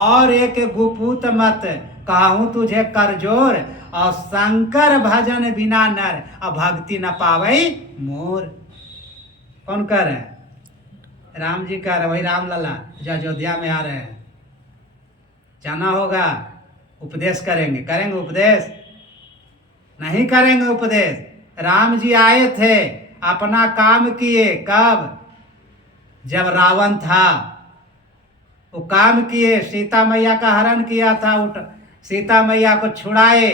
और एक गुपूत मत कहूँ तुझे करजोर, और शंकर भजन बिना नर और भक्ति न पावई मोर। कौन कह रहे हैं? राम जी कह रहे, वही राम लला जो अयोध्या में आ रहे हैं। जाना होगा, उपदेश करेंगे। करेंगे उपदेश? नहीं करेंगे उपदेश। राम जी आए थे, अपना काम किए। कब? जब रावण था, वो काम किए, सीता मैया का हरण किया था, सीता मैया को छुड़ाए,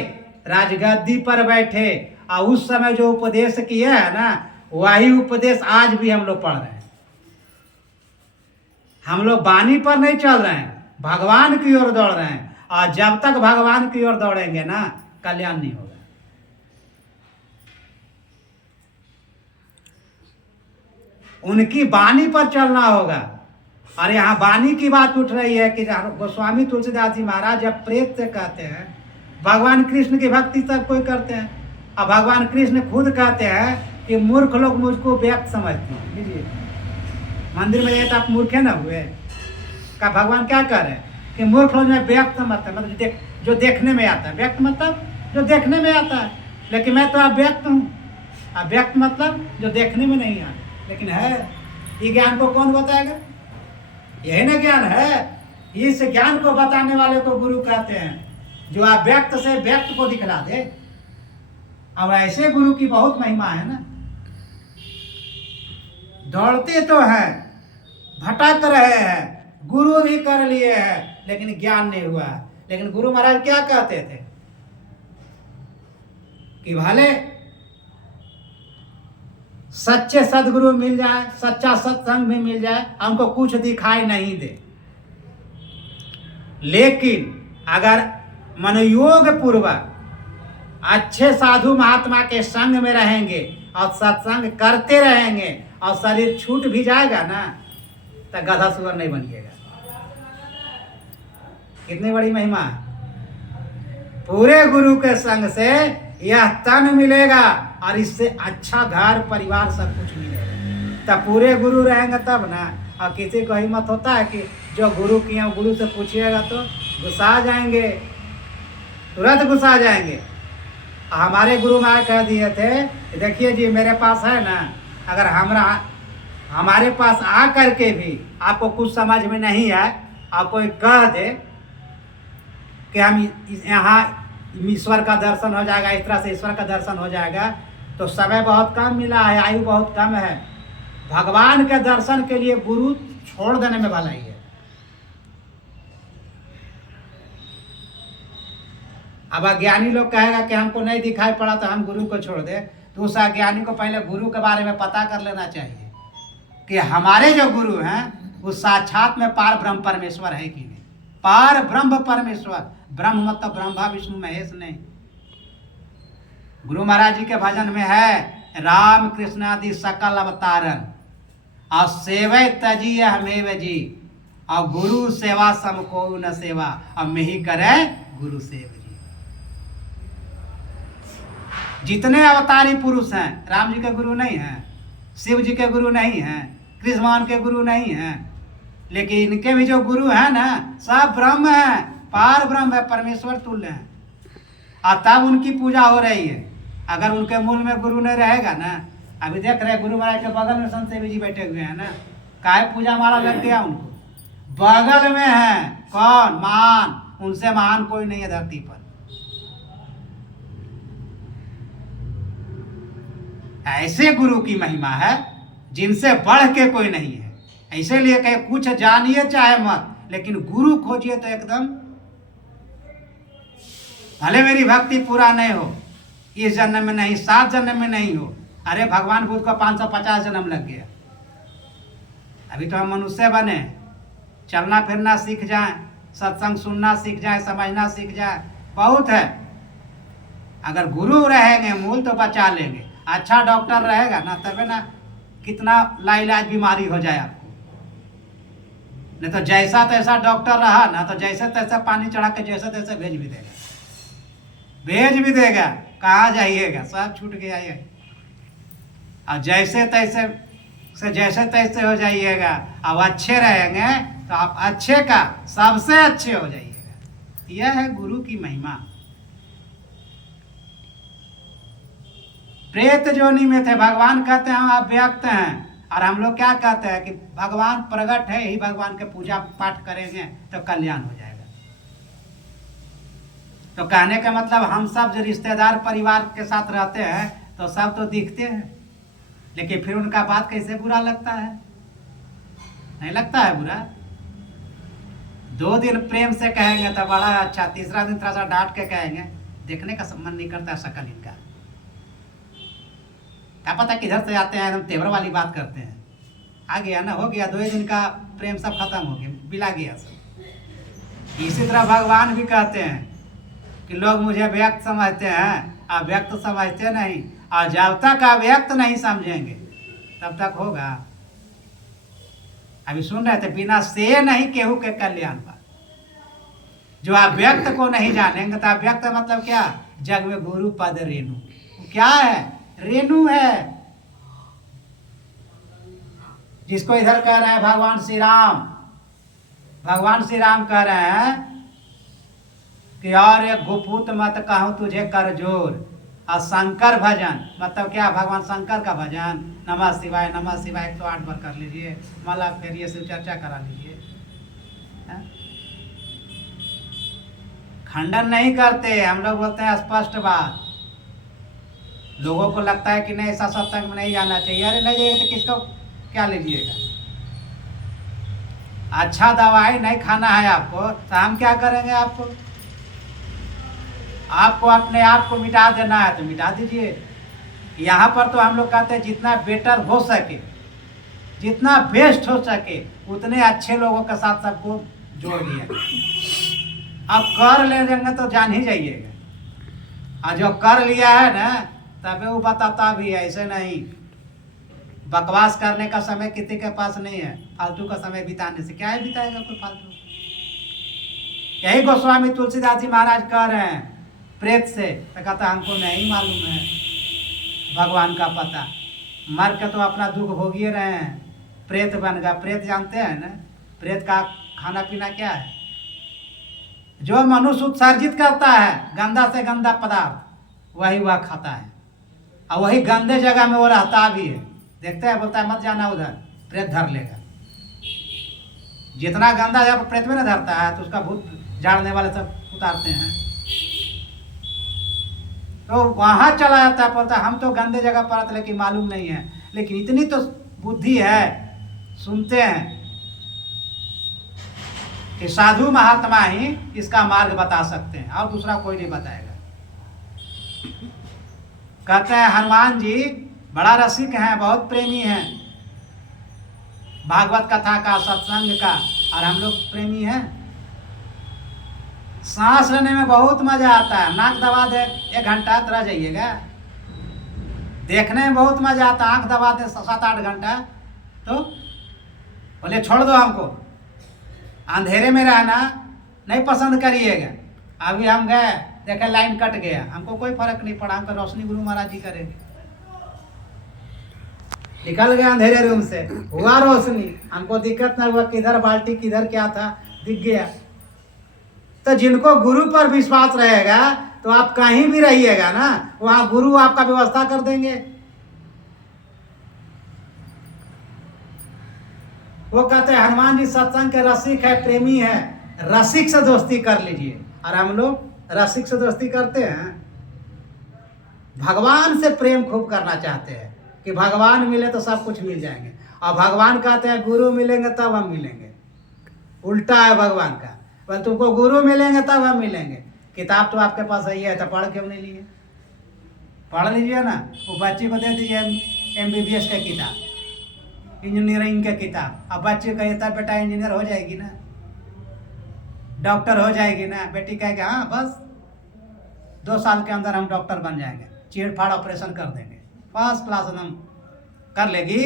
राजगद्दी पर बैठे, और उस समय जो उपदेश किए है ना, वही उपदेश आज भी हम लोग पढ़ रहे हैं। हम लोग बानी पर नहीं चल रहे हैं, भगवान की ओर दौड़ रहे हैं। और जब तक भगवान की ओर दौड़ेंगे ना, कल्याण नहीं होगा। उनकी बानी पर चलना होगा। और यहाँ बानी की बात उठ रही है कि गोस्वामी तुलसीदास जी महाराज जब प्रेत से कहते हैं भगवान कृष्ण की भक्ति सब कोई करते हैं, और भगवान कृष्ण खुद कहते हैं कि मूर्ख लोग मुझको व्यक्त समझते हैं। लीजिए, मंदिर में जाए तो आप मूर्ख है ना हुए का? भगवान क्या कह रहे हैं कि मूर्ख लोग में व्यक्त मतलब जो देखने में आता है। व्यक्त मतलब जो देखने में आता है, लेकिन मैं तो अव्यक्त हूँ। अव्यक्त मतलब जो देखने में नहीं आता लेकिन है। ये ज्ञान को कौन बताएगा? यही ना ज्ञान है। इस ज्ञान को बताने वाले को गुरु कहते हैं, जो अव्यक्त से व्यक्त को दिखला दे। अब ऐसे गुरु की बहुत महिमा है ना। दौड़ते तो हैं, भटक रहे हैं, गुरु भी कर लिए हैं, लेकिन ज्ञान नहीं हुआ। लेकिन गुरु महाराज क्या कहते थे कि भले सच्चे सदगुरु मिल जाए, सच्चा सत्संग भी मिल जाए, हमको कुछ दिखाई नहीं दे, लेकिन अगर मनोयोग पूर्वक अच्छे साधु महात्मा के संग में रहेंगे और सत्संग करते रहेंगे और शरीर छूट भी जाएगा ना, तो गधा सुअर नहीं बनिएगा। कितनी बड़ी महिमा है। पूरे गुरु के संग से यह तन मिलेगा और इससे अच्छा घर परिवार सब कुछ मिलेगा। तब पूरे गुरु रहेंगे तब ना। और किसी को हिम्मत होता है कि जो गुरु किया गुरु से पूछिएगा तो गुस्सा जाएंगे, तुरंत गुस्सा जाएंगे। हमारे गुरु महाराज कह दिए थे, देखिए जी मेरे पास है ना, अगर हमारे पास आ करके भी आपको कुछ समझ में नहीं आए, आप कोई कह दे कि हम यहाँ ईश्वर का दर्शन हो जाएगा, इस तरह से ईश्वर का दर्शन हो जाएगा, तो समय बहुत कम मिला है, आयु बहुत कम है। भगवान के दर्शन के लिए गुरु छोड़ देने में भलाई है। अब अज्ञानी लोग कहेगा कि हमको नहीं दिखाई पड़ा तो हम गुरु को छोड़ दे, तो उस अज्ञानी को पहले गुरु के बारे में पता कर लेना चाहिए कि हमारे जो गुरु हैं वो साक्षात में पार ब्रह्म परमेश्वर है कि नहीं। पार ब्रह्म परमेश्वर, ब्रह्म मतलब ब्रह्मा विष्णु महेश नहीं। गुरु महाराज जी के भजन में है राम कृष्ण आदि सकल अवतारन, और सेवे तजी हमेव जी, और गुरु सेवा समको न सेवा, अब में ही करे गुरु सेव जी। जितने अवतारी पुरुष हैं, राम जी के गुरु नहीं हैं, शिव जी के गुरु नहीं हैं, कृष्ण भगवान के गुरु नहीं हैं, लेकिन इनके भी जो गुरु हैं ना, सब ब्रह्म है, पार ब्रह्म है, परमेश्वर तुल्य है। और तब उनकी पूजा हो रही है। अगर उनके मूल में गुरु नहीं रहेगा ना, अभी देख रहे गुरु महाराज के बगल में संत सेवी जी बैठे हुए हैं ना, काहे पूजा माला लग गया उनको? बगल में है कौन? मान। उनसे महान कोई नहीं है धरती पर। ऐसे गुरु की महिमा है जिनसे बढ़ के कोई नहीं है। ऐसे लिए कहे कुछ जानिए चाहे मत, लेकिन गुरु खोजिए तो एकदम। भले मेरी भक्ति पूरा नहीं हो, इस जन्म में नहीं, 7 जन्म में नहीं हो, अरे भगवान बुद्ध को 550 जन्म लग गया। अभी तो हम मनुष्य बने, चलना फिरना सीख जाए, सत्संग सुनना सीख जाए, समझना सीख जाए, बहुत है। अगर गुरु रहेंगे मूल तो बचा लेंगे। अच्छा डॉक्टर रहेगा ना, तबे ना कितना लाइलाज बीमारी हो जाए आपको। नहीं तो जैसा तैसा डॉक्टर रहा ना, तो जैसे तैसा पानी चढ़ा के जैसे तैसे भेज भी देगा, भेज भी देगा। कहाँ जाइएगा, सब छूट गया ये। और जैसे तैसे से जैसे तैसे हो जाइएगा। अब अच्छे रहेंगे तो आप अच्छे का सबसे अच्छे हो जाइएगा। यह है गुरु की महिमा। प्रेत जोनि में थे, भगवान कहते हैं आप व्यक्त हैं, और हम लोग क्या कहते हैं कि भगवान प्रकट है, ही भगवान के पूजा पाठ करेंगे तो कल्याण हो जाएगा। तो कहने का मतलब हम सब जो रिश्तेदार परिवार के साथ रहते हैं तो सब तो दिखते हैं, लेकिन फिर उनका बात कैसे बुरा लगता है? नहीं लगता है बुरा? 2 दिन प्रेम से कहेंगे तो बड़ा अच्छा, तीसरा दिन थोड़ा सा डांट के कहेंगे, देखने का मन नहीं करता शक्ल इनका, क्या पता किधर से आते हैं, एकदम तेवर वाली बात करते हैं। आ गया ना, हो गया 2 दिन का प्रेम सब खत्म हो गया, बिला गया सब। इसी तरह भगवान भी कहते हैं कि लोग मुझे व्यक्त समझते हैं, अव्यक्त समझते नहीं, और जब तक अव्यक्त नहीं समझेंगे तब तक होगा। अभी सुन रहे थे, बिना से नहीं केहू के कल्याण बा। जो अव्यक्त को नहीं जानेंगे तो अव्यक्त मतलब क्या? जग में गुरु पद रेणु, क्या है? रेणु है। जिसको इधर कह रहे हैं भगवान श्री राम, भगवान श्री राम कह रहे हैं कि और एक गुफूत मत कहूं तुझे कर जोर, और शंकर भजन मतलब क्या? भगवान शंकर का भजन, नमः शिवाय नमः शिवाय 108 बार कर लीजिए, माला फेरिए, शिव चर्चा करा लीजिए। खंडन नहीं करते हम लोग, बोलते हैं स्पष्ट बात। लोगों को लगता है कि नहीं ऐसा सत्संग में नहीं जाना चाहिए। अरे नहीं जाइए तो किसको क्या लीजिएगा? अच्छा दवाई नहीं खाना है आपको तो हम क्या करेंगे? आपको अपने आप को मिटा देना है तो मिटा दीजिए। यहाँ पर तो हम लोग कहते हैं जितना बेटर हो सके, जितना बेस्ट हो सके, उतने अच्छे लोगों के साथ सबको जोड़ दिया। अब कर लेंगे तो जान ही जाइएगा। और जो कर लिया है ना, तभी वो बताता भी है, ऐसे नहीं। बकवास करने का समय किसी के पास नहीं है, फालतू का समय बिताने से क्या है बिताएगा कोई फालतू। यही गोस्वामी तुलसीदास जी महाराज कह रहे हैं प्रेत से, तो कहता हमको नहीं मालूम है भगवान का पता, मर के तो अपना दुख भोगिए रहे हैं, प्रेत बन गया। प्रेत जानते हैं ना, प्रेत का खाना पीना क्या है? जो मनुष्य उत्सर्जित करता है गंदा से गंदा पदार्थ, वही वह खाता है, और वही गंदे जगह में वो रहता भी है। देखते हैं, बोलता है मत जाना उधर, प्रेत धर लेगा। जितना गंदा जब प्रेत में न धरता है तो उसका भूत झाड़ने वाले सब उतारते हैं, तो वहां चला जाता है। बोलता है हम तो गंदे जगह पर आते, लेकिन मालूम नहीं है। लेकिन इतनी तो बुद्धि है, सुनते हैं कि साधु महात्मा ही इसका मार्ग बता सकते हैं, और दूसरा कोई नहीं बताएगा। कहते हैं हनुमान जी बड़ा रसिक हैं, बहुत प्रेमी हैं भागवत कथा का, सत्संग का, और हम लोग प्रेमी हैं। सांस लेने में बहुत मजा आता है, नाक दबा दे 1 घंटा तो रह जाइएगा। देखने में बहुत मजा आता है, आंख दबा दे 7-8 घंटा तो बोले छोड़ दो, हमको अंधेरे में रहना नहीं पसंद करिएगा। अभी हम गए, देखे लाइन कट गया, हमको कोई फर्क नहीं पड़ा, हमको रोशनी गुरु महाराज जी करेंगे। निकल गया अंधेरे रूम से, हुआ रोशनी, हमको दिक्कत ना हुआ किधर बाल्टी किधर क्या था, दिख गया। तो जिनको गुरु पर विश्वास रहेगा तो आप कहीं भी रहिएगा ना, वहां गुरु आपका व्यवस्था कर देंगे। वो कहते हैं हनुमान जी सत्संग के रसिक है, प्रेमी है, रसिक से दोस्ती कर लीजिए। और हम लोग रसिक से दोस्ती करते हैं, भगवान से प्रेम खूब करना चाहते हैं कि भगवान मिले तो सब कुछ मिल जाएंगे, और भगवान कहते हैं गुरु मिलेंगे तब हम मिलेंगे। उल्टा है भगवान का, बोल तुमको गुरु मिलेंगे तब हम मिलेंगे। किताब तो आपके पास ही है, तो पढ़ क्यों नहीं लिए? पढ़ लीजिए ना, वो बच्चे को दे दीजिए MBBS के किताब, इंजीनियरिंग के किताब। अब बच्चे कहता बेटा इंजीनियर हो जाएगी ना, डॉक्टर हो जाएगी ना, बेटी कहेगी हाँ बस 2 साल के अंदर हम डॉक्टर बन जाएंगे, चीड़-फाड़ ऑपरेशन कर देंगे, फर्स्ट क्लास एकदम कर लेगी।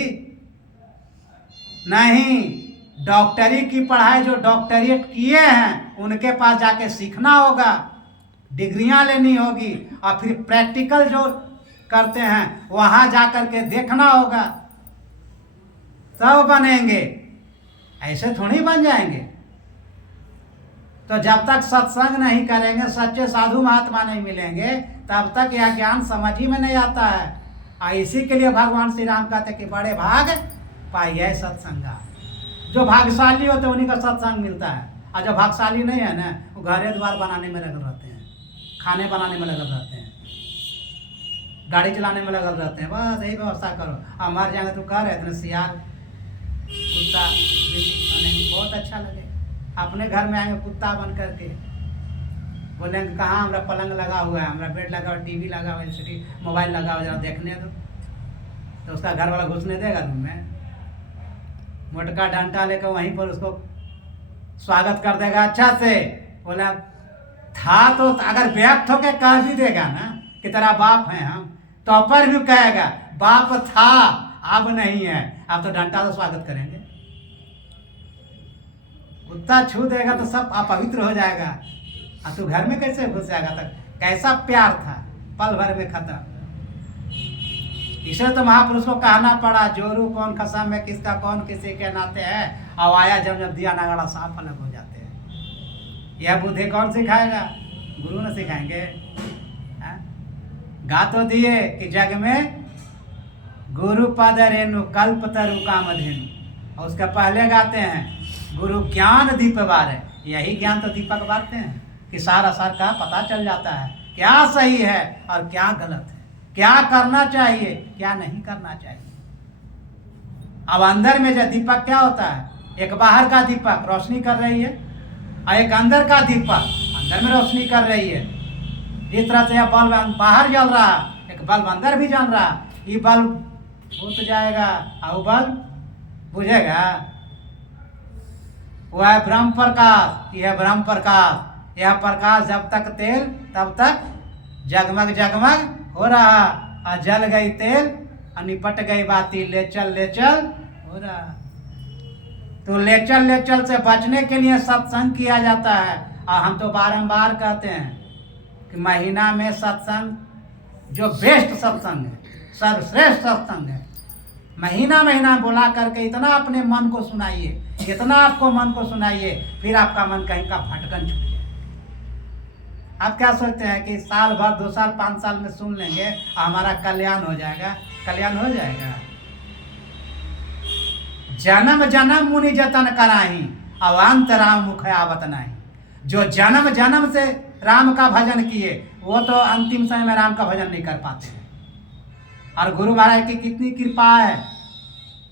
नहीं, डॉक्टरी की पढ़ाई जो डॉक्टरेट किए हैं उनके पास जाके सीखना होगा, डिग्रियां लेनी होगी, और फिर प्रैक्टिकल जो करते हैं वहां जाकर के देखना होगा। तब बनेंगे, ऐसे थोड़ी बन जाएंगे। तो जब तक सत्संग नहीं करेंगे, सच्चे साधु महात्मा नहीं मिलेंगे, तब तक यह ज्ञान समझ ही में नहीं आता है। और इसी के लिए भगवान श्री राम कहते कि बड़े भाग पाइए सत्संगा। जो भाग्यशाली होते हैं उन्हीं का सत्संग मिलता है, और जो भाग्यशाली नहीं है ना, वो घरे द्वार बनाने में लगल रहते हैं, खाने बनाने में लगल रहते हैं, गाड़ी चलाने में लगल रहते हैं। बस यही व्यवस्था करो, और मर जाएंगे तो कह रहे थे सियार कुत्ता बहुत अच्छा लगे। अपने घर में आएंगे कुत्ता बन करके, बोलेंगे कहाँ हमारा पलंग लगा हुआ है, हमारा बेड लगा हुआ, टीवी लगा हुआ, एलसीडी मोबाइल लगा हुआ, जरा देखने दो। तो उसका घर वाला घुसने देगा रूम में? मोटका डंडा लेकर वहीं पर उसको स्वागत कर देगा अच्छा से। बोला था तो अगर व्यक्त होके कह भी देगा ना कि तेरा बाप है हम, तो पर भी कहेगा बाप था अब नहीं है, अब तो डंडा से स्वागत करेंगे। कुत्ता छू देगा तो सब अपवित्र हो जाएगा, और तू घर में कैसे घुस जाएगा? तक कैसा प्यार था, पल भर में खत्म। इसे तो महापुरुष को कहना पड़ा, जोरू कौन कसम है किसका कौन किसी के नाते है, और आया जब जब दिया नगाड़ा साफ अलग हो जाते हैं। यह बुद्धि कौन सिखाएगा? गुरु ने सिखाएंगे। गा तो दिए कि जग में गुरु पद रेणु कल्प तरु कामधेनु, और उसके पहले गाते हैं गुरु ज्ञान दीप बारे। यही ज्ञान तो दीपक बारते हैं कि सारा सार का पता चल जाता है, क्या सही है और क्या गलत है, क्या करना चाहिए क्या नहीं करना चाहिए। अब अंदर में जो दीपक क्या होता है, एक बाहर का दीपक रोशनी कर रही है, और एक अंदर का दीपक अंदर में रोशनी कर रही है। जिस तरह से यह बल्ब बाहर जल रहा, एक बल्ब अंदर भी जल रहा, ये बल्ब बुझ जाएगा और बल्ब बुझेगा। वह है ब्रह्म प्रकाश, यह ब्रह्म प्रकाश। यह प्रकाश जब तक तेल तब तक जगमग जगमग हो रहा, और जल गई तेल और निपट गई बाती, ले चल हो रहा। तो ले चल से बचने के लिए सत्संग किया जाता है। और हम तो बारंबार कहते हैं कि महीना में सत्संग जो बेस्ट सत्संग है, सर्वश्रेष्ठ सत्संग है, महीना महीना बुला करके इतना अपने मन को सुनाइए, इतना आपको मन को सुनाइए, फिर आपका मन कहीं का भटकन छूट जाए। आप क्या सोचते हैं कि साल भर 2 साल 5 साल में सुन लेंगे और हमारा कल्याण हो जाएगा? कल्याण हो जाएगा? जन्म जन्म मुनि जतन कराही, अवंत राम मुख आवत नहीं। जो जन्म जन्म से राम का भजन किए, वो तो अंतिम समय में राम का भजन नहीं कर पाते हैं। और गुरु महाराज की कितनी कृपा है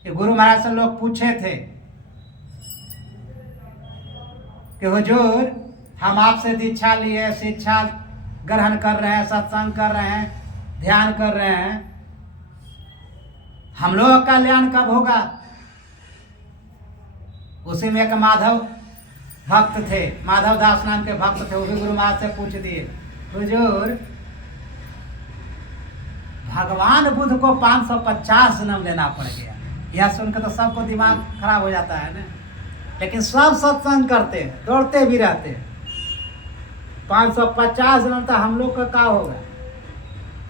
कि गुरु महाराज से लोग पूछे थे कि हुजूर हम आपसे दीक्षा लिए, शिक्षा ग्रहण कर रहे हैं, सत्संग कर रहे हैं, ध्यान कर रहे हैं, हम लोग का कल्याण कब होगा? उसी में एक माधव भक्त थे, माधव दास नाम के भक्त थे, वो भी गुरु महाराज से पूछ दिए हुजूर भगवान बुद्ध को 550 जन्म लेना पड़ गया। यह सुनकर तो सबको दिमाग खराब हो जाता है ना, लेकिन सब सत्संग करते हैं, दौड़ते भी रहते हैं। 550 जन्म तो हम लोग का क्या होगा?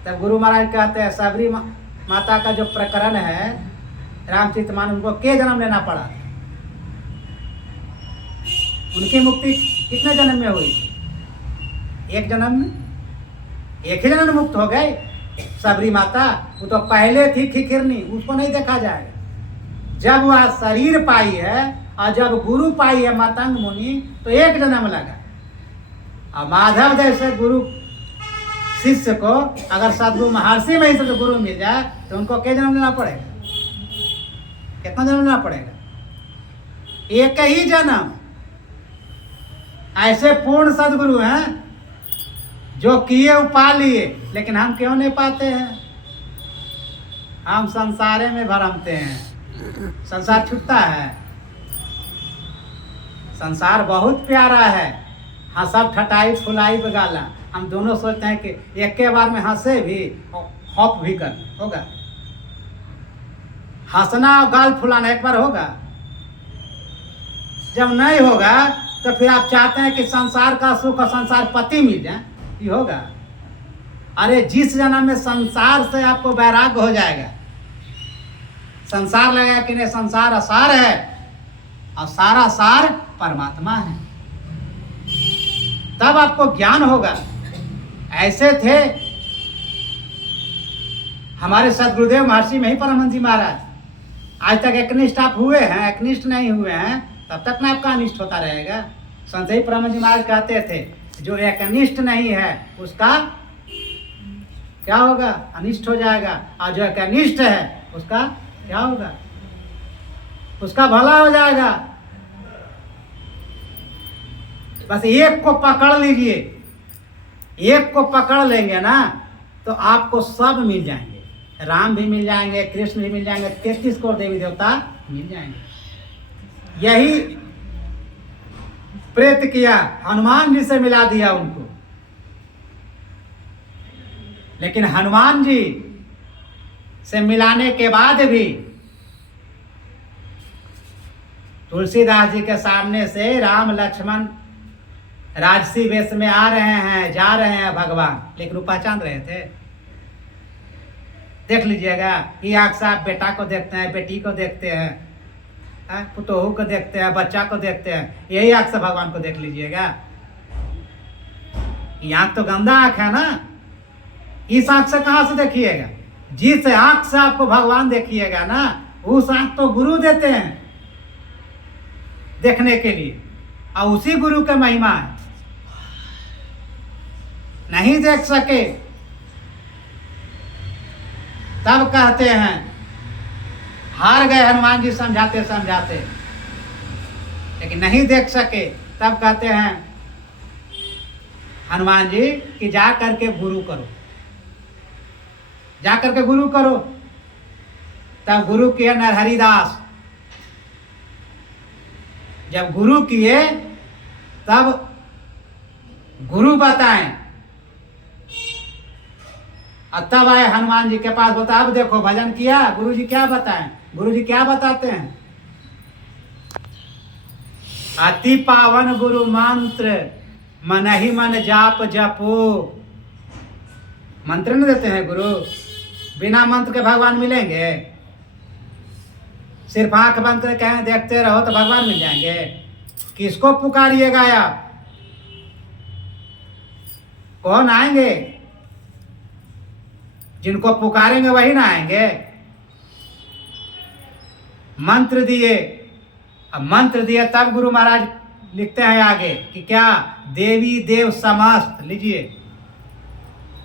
तब गुरु महाराज कहते हैं सबरी माता का जो प्रकरण है रामचरितमानस, उनको के जन्म लेना पड़ा? उनकी मुक्ति कितने जन्म में हुई? एक जन्म में, एक ही जन्म में मुक्त हो गए। सबरी माता वो तो पहले थी खिखिरनी, उसको नहीं देखा जाएगा। जब वह शरीर पाई है और जब गुरु पाई है मातंग मुनि, तो एक जन्म लगा। और माधव जैसे गुरु शिष्य को अगर सदगुरु महर्षि में से गुरु मिल जाए तो उनको क्या जन्म लेना पड़ेगा? कितना जन्म लेना पड़ेगा? एक ही जन्म। ऐसे पूर्ण सदगुरु हैं जो किए वो पा लिए, लेकिन हम क्यों नहीं पाते हैं? हम संसारे में भरमते हैं। संसार छूटता है। संसार बहुत प्यारा है, हाँ सब ठटाई फुलाई बगाला। हम दोनों सोचते हैं कि एक के बार में हंसे भी और हॉप भी कर होगा। हंसना और गाल फुलाना एक बार होगा? जब नहीं होगा तो फिर आप चाहते हैं कि संसार का सुख और संसार पति मिल जाए, ये होगा? अरे जिस जन्म में संसार से आपको वैराग्य हो जाएगा, संसार लगा कि नहीं, संसार असार है और सारा सार परमात्मा है, तब आपको ज्ञान होगा। ऐसे थे हमारे सदगुरुदेव महर्षि में ही परमहंस जी महाराज। आज तक एकनिष्ठ आप हुए हैं, एकनिष्ठ नहीं हुए हैं, तब तक ना आपका अनिष्ट होता रहेगा। संत ही परमहंस जी महाराज कहते थे, जो एकनिष्ठ नहीं है उसका क्या होगा, अनिष्ट हो जाएगा, और जो एकनिष्ठ है उसका क्या होगा, उसका भला हो जाएगा। बस एक को पकड़ लीजिए, एक को पकड़ लेंगे ना तो आपको सब मिल जाएंगे, राम भी मिल जाएंगे, कृष्ण भी मिल जाएंगे, 33 करोड़ देवी देवता मिल जाएंगे। यही प्रेत किया, हनुमान जी से मिला दिया उनको। लेकिन हनुमान जी से मिलाने के बाद भी तुलसीदास जी के सामने से राम लक्ष्मण राजसी वेश में आ रहे हैं, जा रहे हैं भगवान, लेकिन वो पहचान रहे थे। देख लीजिएगा, ये आंख से आप बेटा को देखते हैं, बेटी को देखते हैं, पुतोहू को देखते हैं, बच्चा को देखते हैं, यही आंख से भगवान को देख लीजिएगा। ये आंख तो गंदा आंख है ना, इस आंख से कहां से देखिएगा। जिस आंख से आपको भगवान देखिएगा ना, उस आंख तो गुरु देते हैं देखने के लिए, और उसी गुरु के महिमा है। नहीं देख सके तब कहते हैं हार गए हनुमान जी समझाते समझाते, लेकिन नहीं देख सके तब कहते हैं हनुमान जी कि जा करके गुरु करो, जा करके गुरु करो। तब गुरु किए नरहरिदास, जब गुरु किए तब गुरु बताएं, और तब आए हनुमान जी के पास, बोलता अब देखो भजन किया, गुरु जी क्या बताएं। गुरु जी क्या बताते हैं, अति पावन गुरु मंत्र मन ही मन जाप जपो। मंत्र नहीं देते हैं गुरु, बिना मंत्र के भगवान मिलेंगे? सिर्फ आंख बंद करके कहें देखते रहो तो भगवान मिल जाएंगे? किसको पुकारिएगा आप? कौन आएंगे? जिनको पुकारेंगे वही ना आएंगे। मंत्र दिए, अब मंत्र दिए तब गुरु महाराज लिखते हैं आगे कि क्या, देवी देव समस्त। लीजिए,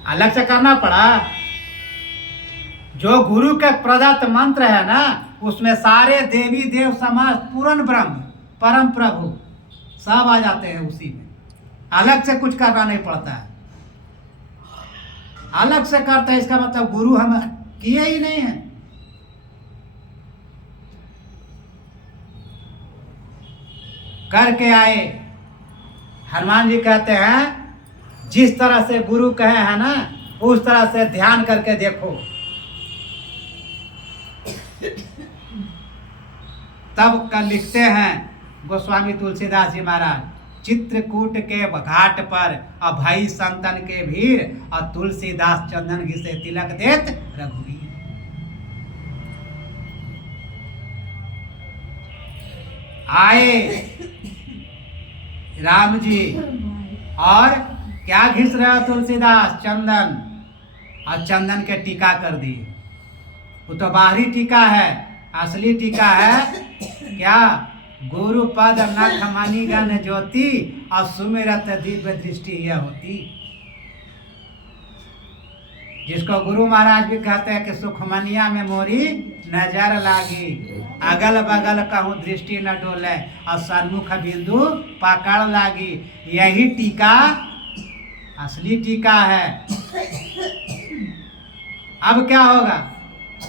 अलग से करना पड़ा। जो गुरु के प्रदत्त मंत्र है ना, उसमें सारे देवी देव समस्त पूर्ण ब्रह्म परम प्रभु सब आ जाते हैं उसी में। अलग से कुछ करना नहीं पड़ता है। अलग से करते हैं इसका मतलब गुरु हम किए ही नहीं है। करके आए। हनुमान जी कहते हैं जिस तरह से गुरु कहे हैं ना, उस तरह से ध्यान करके देखो। तब का लिखते हैं गोस्वामी तुलसीदास जी महाराज, चित्रकूट के घाट पर अभई संतन के भीड़, और तुलसीदास चंदन घिसे तिलक देत रघुवीर। आए राम जी और क्या घिस रहे हो तुलसीदास? चंदन, और चंदन के टीका कर दिए। वो तो बाहरी टीका है, असली टीका है क्या? गुरु पद नख मणि गण ज्योति, और सुमिरत दिव्य दृष्टि यह होती। जिसको गुरु महाराज भी कहते हैं कि सुखमनिया में मोरी नजर लागी, अगल बगल कहूँ दृष्टि न डोले, और सन्मुख बिंदु पकड़ लागी। यही टीका असली टीका है। अब क्या होगा?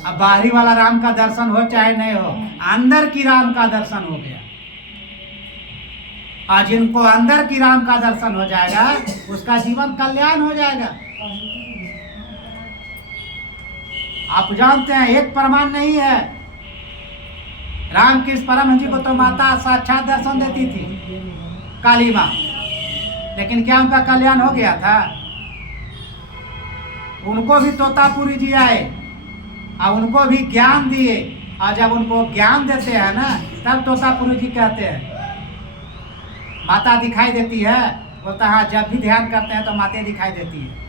अब बाहरी वाला राम का दर्शन हो चाहे नहीं हो, अंदर की राम का दर्शन हो गया। और जिनको अंदर की राम का दर्शन हो जाएगा, उसका जीवन कल्याण हो जाएगा। आप जानते हैं एक प्रमाण नहीं है। राम की परमहंस जी को तो माता साक्षात दर्शन देती थी, काली माँ, लेकिन क्या उनका कल्याण हो गया था? उनको भी तोतापुरी जी आए और उनको भी ज्ञान दिए और जब उनको ज्ञान देते हैं ना, तब तोतापुरी जी कहते हैं माता दिखाई देती है। बोलता है जब भी ध्यान करते हैं तो माता दिखाई देती है।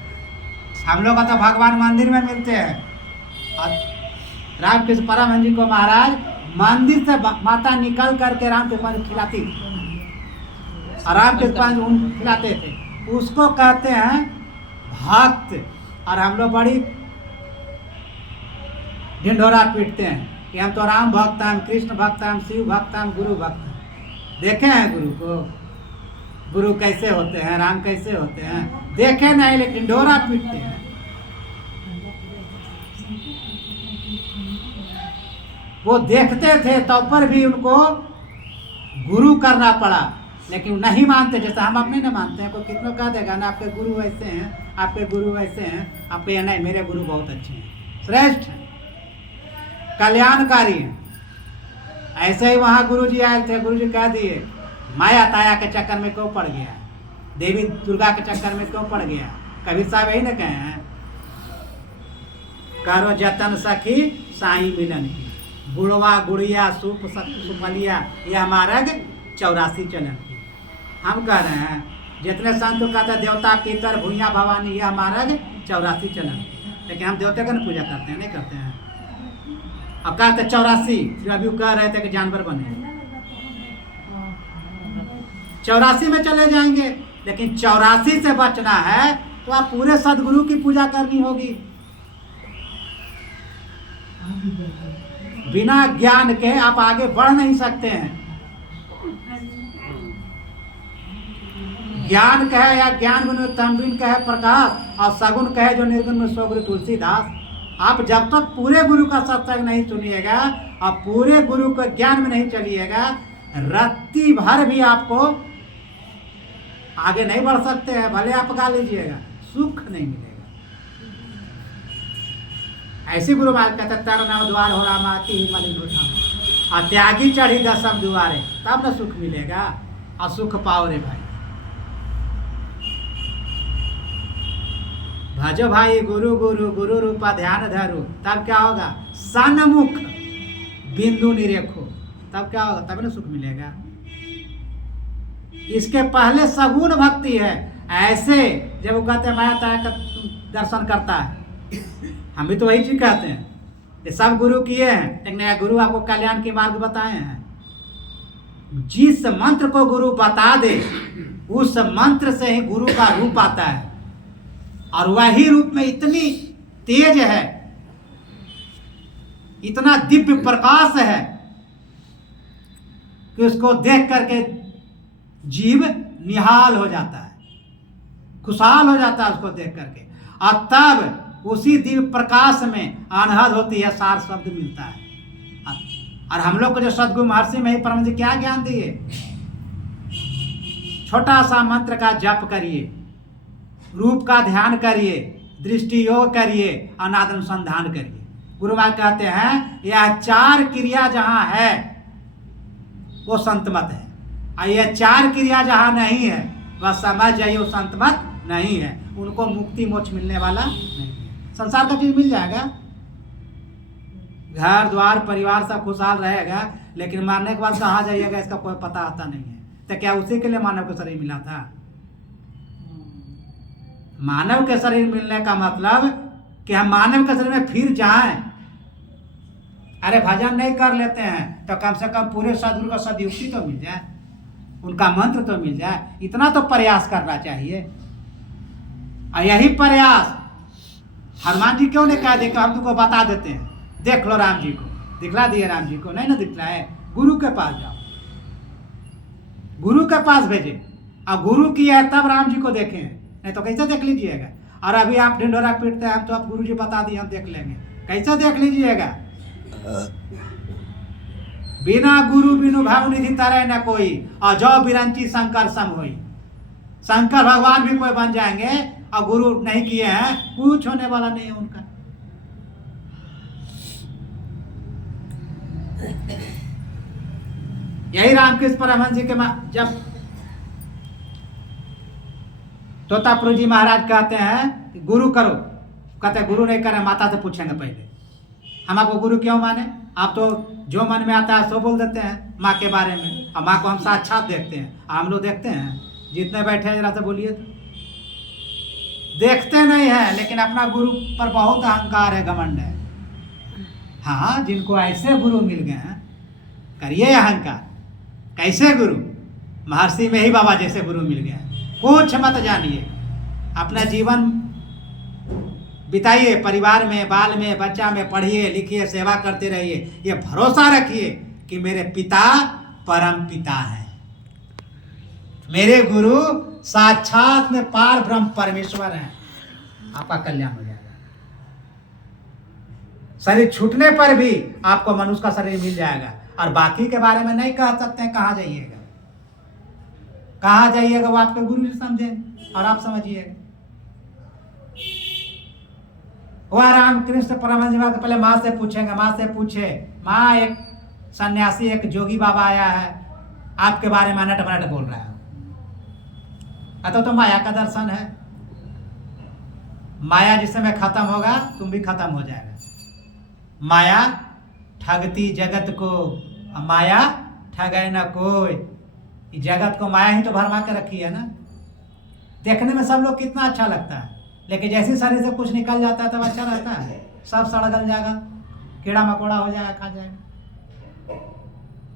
हम लोग तो भगवान मंदिर में मिलते हैं, और रामकृष्ण परमहंस जी को महाराज मंदिर से माता निकल करके रामकृष्ण परमहंस खिलाती थी, और रामकृष्ण परमहंस खिलाते थे। उसको कहते हैं भक्त। और हम लोग बड़ी ढिंढोरा पीटते हैं कि हम तो राम भक्त हैं, हम कृष्ण भक्त हैं, हम शिव भक्त हैं, हम गुरु भक्त हैं। देखे हैं गुरु को, गुरु कैसे होते हैं, राम कैसे होते हैं, देखे नहीं, लेकिन ढिंढोरा पीटते हैं। वो देखते थे तो पर भी उनको गुरु करना पड़ा, लेकिन नहीं मानते। जैसे हम अपने न मानते हैं, कोई कितना कह देगा ना आपके गुरु वैसे हैं, आपके गुरु वैसे हैं, आपके नहीं, मेरे गुरु बहुत अच्छे हैं, श्रेष्ठ हैं, कल्याणकारी हैं। ऐसे ही वहाँ गुरु जी आए थे, गुरु जी कह दिए माया ताया के चक्कर में क्यों पड़ गया, देवी दुर्गा के चक्कर में क्यों पड़ गया। कभी साहब यही न कहे हैं, करो जतन सखी साई मिलन की, गुड़वा गुड़िया सुप सुपलिया, यह मार्ग 84 चलन की। हम कह रहे हैं जितने संत कहते देवता पितर भूया भवानी, यह मार्ग 84 चलन की। लेकिन हम देवता का न पूजा करते हैं, नहीं करते हैं। अब कहते 84, फिर अभी कह रहे थे कि जानवर बने, 84 में चले जाएंगे। लेकिन 84 से बचना है तो आप पूरे सदगुरु की पूजा करनी होगी। बिना ज्ञान के आप आगे बढ़ नहीं सकते हैं। ज्ञान कहे या ज्ञान गुण में तमबिन कहे प्रकाश, और सगुण कहे जो निर्गुण में सौ गुरु तुलसीदास। आप जब तक पूरे गुरु का सत्संग नहीं सुनिएगा और पूरे गुरु के ज्ञान में नहीं चलिएगा, रत्ती भर भी आपको आगे नहीं बढ़ सकते हैं। भले आप गा लीजिएगा, सुख नहीं मिलेगा। ऐसी गुरु महाराज कहते तर नव द्वार हो रामाती मलिन उठा, और त्यागी चढ़ी दसम दुआरे, तब न सुख मिलेगा। और सुख पाओ रे भाई, भजो भाई गुरु गुरु गुरु रूपा ध्यान धरो, तब क्या होगा, सन्मुख बिंदु निरेखो, तब क्या होगा, तब न सुख मिलेगा। इसके पहले सगुण भक्ति है। ऐसे जब वो कहते हैं माया ताया का दर्शन करता है, हम भी तो वही चीज कहते हैं। ये सब गुरु किए हैं, एक नया गुरु आपको कल्याण के मार्ग बताए हैं। जिस मंत्र को गुरु बता दे, उस मंत्र से ही गुरु का रूप आता है, और वही रूप में इतनी तेज है, इतना दिव्य प्रकाश है कि उसको देख करके जीव निहाल हो जाता है, खुशहाल हो जाता है उसको देख करके। और तब उसी दिव्य प्रकाश में अनहद होती है, सार शब्द मिलता है। और हम लोग को जो सदगुरु महर्षि में ही परम जी क्या ज्ञान दिए, छोटा सा मंत्र का जप करिए, रूप का ध्यान करिए, दृष्टि योग करिए, अनाद अनुसंधान करिए। गुरु महाराज कहते हैं यह 4 क्रिया जहां है वो संतमत है, और यह 4 क्रिया जहां नहीं है वह समझ जाइए वो संतमत नहीं है। उनको मुक्ति मोक्ष मिलने वाला नहीं है। संसार का चीज मिल जाएगा, घर द्वार परिवार सब खुशहाल रहेगा, लेकिन मरने के बाद कहाँ जाइएगा इसका कोई पता आता नहीं है। तो क्या उसी के लिए मानव को शरीर मिला था? मानव के शरीर मिलने का मतलब कि हम मानव के शरीर में फिर जाएं। अरे भजन नहीं कर लेते हैं तो कम से कम पूरे सदगुरु का सदयुक्ति तो मिल जाए, उनका मंत्र तो मिल जाए, इतना तो प्रयास करना चाहिए। और यही प्रयास हनुमान जी क्यों नहीं कह दे कि हम तुमको बता देते हैं, देख लो राम जी को, दिखला दिए राम जी को, नहीं ना दिखला है, गुरु के पास जाओ, गुरु के पास भेजे, और गुरु किया है तब राम जी को देखें, नहीं तो कैसे देख लीजिएगा। और अभी आप ढिंढोरा पीटते हैं, हम तो अब गुरु जी बता दिए हम देख लेंगे, कैसे देख लीजिएगा। बिना गुरु बिनु भाव निधि तरह न कोई, और जो बिरंची शंकर सम होई। शंकर भगवान भी कोई बन जाएंगे और गुरु नहीं किए हैं, कुछ होने वाला नहीं है उनका। यही रामकृष्ण परमहंस जी के जब तोतापुरी जी महाराज कहते हैं कि गुरु करो, कहते हैं गुरु नहीं करे, माता से पूछेंगे पहले। हम आपको गुरु क्यों माने? आप तो जो मन में आता है सो बोल देते हैं माँ के बारे में, और माँ को हम साक्षात देखते हैं। हम लोग देखते हैं? जितने बैठे हैं जरा से बोलिए तो। देखते नहीं है, लेकिन अपना गुरु पर बहुत अहंकार है, घमंड है। हाँ, जिनको ऐसे गुरु मिल गए हैं, करिए अहंकार। कैसे गुरु? महर्षि में ही बाबा जैसे गुरु मिल गए हैं। कुछ मत जानिए, अपना जीवन बिताइए परिवार में, बाल में, बच्चा में, पढ़िए लिखिए, सेवा करते रहिए। ये भरोसा रखिए कि मेरे पिता परम पिता है, मेरे गुरु साक्षात में पार ब्रह्म परमेश्वर हैं। आपका कल्याण हो जाएगा। शरीर छूटने पर भी आपको मनुष्य का शरीर मिल जाएगा, और बाकी के बारे में नहीं कह सकते हैं। कहाँ जाइएगा, कहाँ जाइएगा? वो आपके गुरु जी समझें और आप समझिएगा। वह रामकृष्ण परमहंस के पहले माँ से पूछेंगे, माँ से पूछे, माँ एक सन्यासी, एक जोगी बाबा आया है, आपके बारे में अनट बनट बोल रहा है। तो माया का दर्शन है। माया जिस समय खत्म होगा तुम भी खत्म हो जाएगा। माया ठगती जगत को, माया ठगे न कोई। जगत को माया ही तो भरमा के रखी है ना। देखने में सब लोग कितना अच्छा लगता है, लेकिन जैसे शरीर से कुछ निकल जाता है तब अच्छा रहता है। सब सड़ गल जाएगा, कीड़ा मकोड़ा हो जाएगा, खा जाएगा।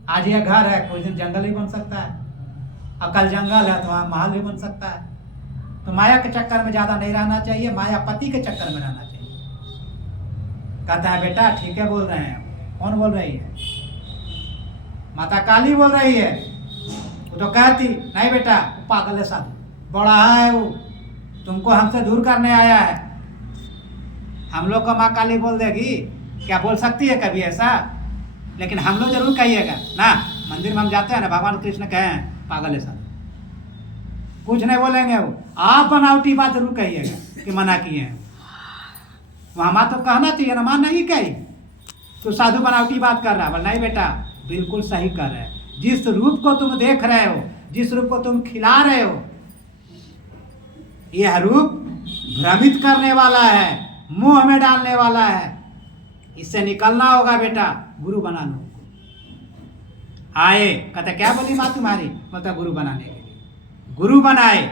आज ये घर है, कुछ दिन जंगल भी बन सकता है, और कल जंगल है तो वहाँ महल भी बन सकता है। तो माया के चक्कर में ज़्यादा नहीं रहना चाहिए, मायापति के चक्कर में रहना चाहिए। कहता है बेटा ठीक है बोल रहे हैं। कौन बोल रही है? माता काली बोल रही है। वो तो कहती नहीं बेटा, वो पागल है, साधु बड़ा है, वो तुमको हमसे दूर करने आया है। हम लोग को माँ काली बोल देगी क्या? बोल सकती है कभी ऐसा? लेकिन हम लोग जरूर कहिएगा ना। मंदिर में हम जाते हैं ना, भगवान कृष्ण कहे हैं पागल है साधु, कुछ नहीं बोलेंगे। वो आप बनावटी बात जरूर कहिएगा कि मना किए हैं। वहाँ माँ तो कहना चाहिए ना, माँ नहीं कही तो साधु बनावटी बात कर रहा है। बोल नहीं बेटा, बिल्कुल सही कर रहे हैं। जिस रूप को तुम देख रहे हो, जिस रूप को तुम खिला रहे हो, यह रूप भ्रमित करने वाला है, मुंह में डालने वाला है। इससे निकलना होगा बेटा, गुरु बना लो। आए कहते क्या बोली माँ तुम्हारी? मतलब गुरु बनाने के लिए। गुरु बनाए,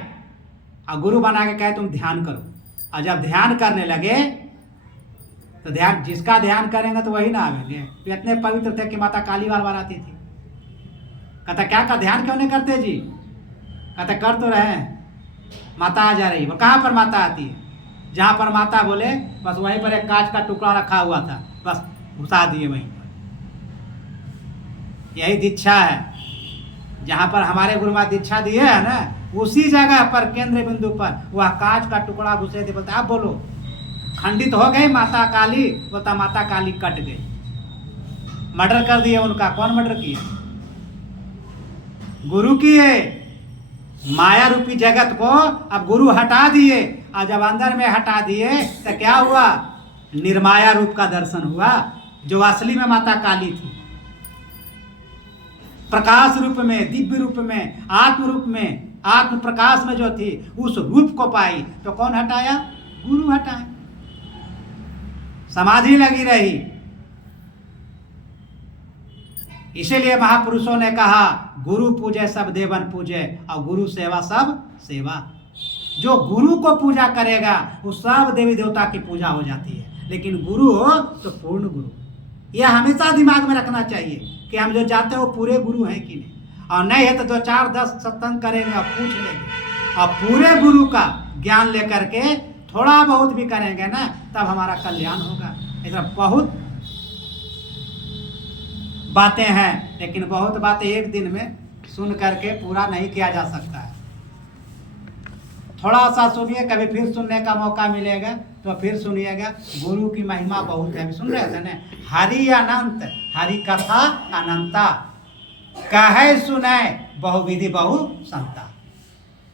और गुरु बना के कहे तुम ध्यान करो। और जब ध्यान करने लगे तो ध्यान, जिसका ध्यान करेंगे तो वही ना आवेंगे। तो इतने पवित्र थे कि माता काली बार बार आती थी। कहता क्या का ध्यान क्यों नहीं करते जी? कहते कर तो रहे हैं, माता आ जा रही है। वो कहाँ पर माता आती है? जहाँ पर माता बोले बस वहीं पर एक कांच का टुकड़ा रखा हुआ था, बस घुसा दिए वहीं पर। यही दीक्षा है। जहाँ पर हमारे गुरु माँ दीक्षा दिए है ना, उसी जगह पर केंद्र बिंदु पर वह कांच का टुकड़ा घुसे थे। बोलते आप बोलो खंडित हो गई माता काली? बोलता माता काली कट गई, मर्डर कर दिए उनका। कौन मर्डर किए? गुरु किए। माया रूपी जगत को अब गुरु हटा दिए, और जब अंदर में हटा दिए तो क्या हुआ? निर्माया रूप का दर्शन हुआ, जो असली में माता काली थी। प्रकाश रूप में, दिव्य रूप में, आत्म रूप में, आत्म प्रकाश में जो थी, उस रूप को पाई। तो कौन हटाया? गुरु हटाया। समाधि लगी रही। इसीलिए महापुरुषों ने कहा गुरु पूजे सब देवन पूजे, और गुरु सेवा सब सेवा। जो गुरु को पूजा करेगा वो सब देवी देवता की पूजा हो जाती है। लेकिन गुरु हो तो पूर्ण गुरु। यह हमेशा दिमाग में रखना चाहिए कि हम जो जाते हैं वो पूरे गुरु हैं कि नहीं। और नहीं है तो 2 4 10 सत्संग करेंगे और पूछ लेंगे, और पूरे गुरु का ज्ञान लेकर के थोड़ा बहुत भी करेंगे ना, तब हमारा कल्याण होगा। ऐसा बहुत बातें हैं, लेकिन बहुत बातें एक दिन में सुन करके पूरा नहीं किया जा सकता है। थोड़ा सा सुनिए, कभी फिर सुनने का मौका मिलेगा तो फिर सुनिएगा। गुरु की महिमा बहुत है। सुन रहे थे ना, हरि अनंत, हरि कथा अनंता, कहे सुने बहुविधि बहु संता।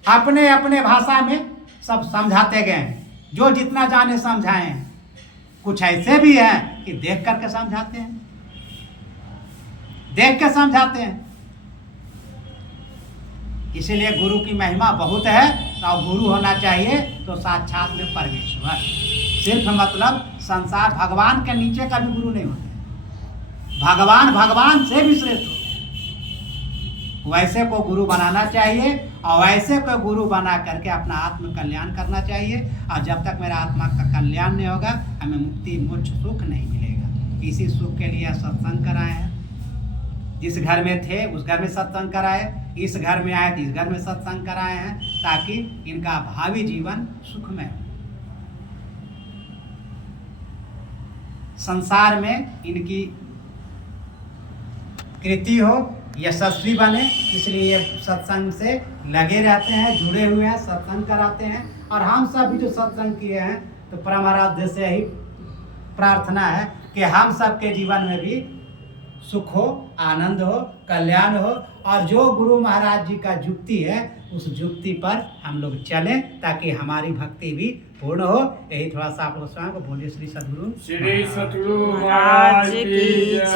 अपने अपने भाषा में सब समझाते गए हैं, जो जितना जाने समझाए हैं। कुछ ऐसे भी हैं कि देख करके समझाते हैं, देख के समझाते हैं। इसीलिए गुरु की महिमा बहुत है। और गुरु होना चाहिए तो साक्षात में परमेश्वर, सिर्फ मतलब संसार भगवान के नीचे का भी गुरु नहीं होता। भगवान से भी श्रेष्ठ हो। वैसे को गुरु बनाना चाहिए और वैसे को गुरु बना करके अपना आत्म कल्याण करना चाहिए। और जब तक मेरा आत्मा का कल्याण नहीं होगा हमें मुक्ति मोक्ष सुख नहीं मिलेगा। इसी सुख के लिए सत्संग कराए हैं। जिस घर में थे उस घर में सत्संग कराए, इस घर में आए तो इस घर में सत्संग कराए हैं, ताकि इनका भावी जीवन सुखमय हो। संसार में इनकी कृति हो, यशस्वी बने, इसलिए ये सत्संग से लगे रहते हैं, जुड़े हुए हैं, सत्संग कराते हैं। और हम सब भी जो सत्संग किए हैं तो परमाराध्य से ही प्रार्थना है कि हम सबके जीवन में भी सुख हो, आनंद हो, कल्याण हो। और जो गुरु महाराज जी का जुक्ति है उस जुक्ति पर हम लोग चलें, ताकि हमारी भक्ति भी पूर्ण हो। यही थोड़ा सा आप लोग स्वयं को बोलिए। श्री सद्गुरु महाराज की